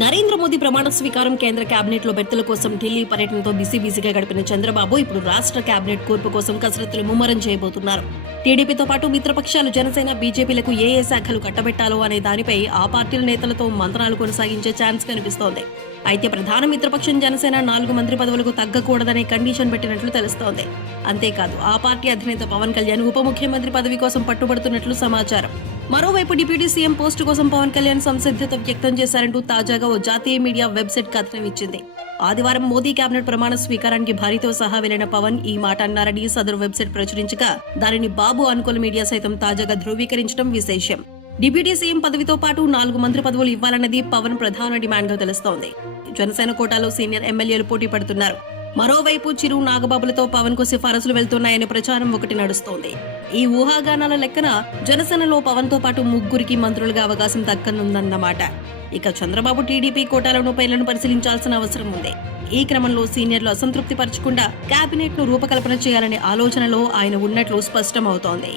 నరేంద్ర మోదీ ప్రమాణ స్వీకారం కేంద్ర కేబినెట్లో బెర్తల కోసం ఢిల్లీ పర్యటనతో బిజీ బిజీగా గడిపిన చంద్రబాబు ఇప్పుడు రాష్ట్ర కేబినెట్ కూర్పు కోసం కసరత్తులు ముమ్మరం చేయబోతున్నారు. టీడీపీతో పాటు మిత్రపక్షాలు జనసేన బీజేపీలకు ఏ ఏ శాఖలు కట్టబెట్టాలో అనే దానిపై ఆ పార్టీల నేతలతో మంత్రాలు కొనసాగించే ఛాన్స్ కనిపిస్తోంది. అయితే ప్రధాన మిత్రపక్షం జనసేన నాలుగు మంత్రి పదవులకు తగ్గకూడదనే కండిషన్ పెట్టినట్లు తెలుస్తోంది. అంతేకాదు ఆ పార్టీ అధినేత పవన్ కళ్యాణ్ ఉప ముఖ్యమంత్రి పదవి కోసం పట్టుబడుతున్నట్లు సమాచారం. మరోవైపు డిప్యూటీ సీఎం పోస్టు కోసం పవన్ కళ్యాణ్ సంసిద్ధత వ్యక్తం చేశారంటూ తాజాగా ఓ జాతీయ మీడియా వెబ్సైట్ కథనం ఇచ్చింది ఆదివారం మోదీ కేబినెట్ ప్రమాణ స్వీకారానికి భారీతో సహా వెళ్ళిన పవన్ ఈ మాట అన్నారని సదరు వెబ్సైట్ ప్రచురించగా దానిని బాబు అనుకూల మీడియా సైతం తాజాగా ధృవీకరించడం విశేషం. డిప్యూటీ సీఎం పదవితో పాటు నాలుగు మంత్రి పదవులు ఇవ్వాలన్నది పవన్ ప్రధాన డిమాండ్గా తెలుస్తోంది. జనసేన కోటాలో సీనియర్ ఎమ్మెల్యేలు పోటీ పడుతున్నారు. మరోవైపు చిరు నాగబాబులతో పవన్కు సిఫారసులు వెళ్తున్నాయనే ప్రచారం ఒకటి నడుస్తోంది. ఈ ఊహాగానాల లెక్కన జనసేనలో పవన్తో పాటు ముగ్గురికి మంత్రులుగా అవకాశం దక్కనుందన్నమాట. ఇక చంద్రబాబు టీడీపీ కోటాలను పేర్లను పరిశీలించాల్సిన అవసరం ఉంది. ఈ క్రమంలో సీనియర్లు అసంతృప్తి పరచకుండా కేబినెట్ను రూపకల్పన చేయాలనే ఆలోచనలో ఆయన ఉన్నట్లు స్పష్టమవుతోంది.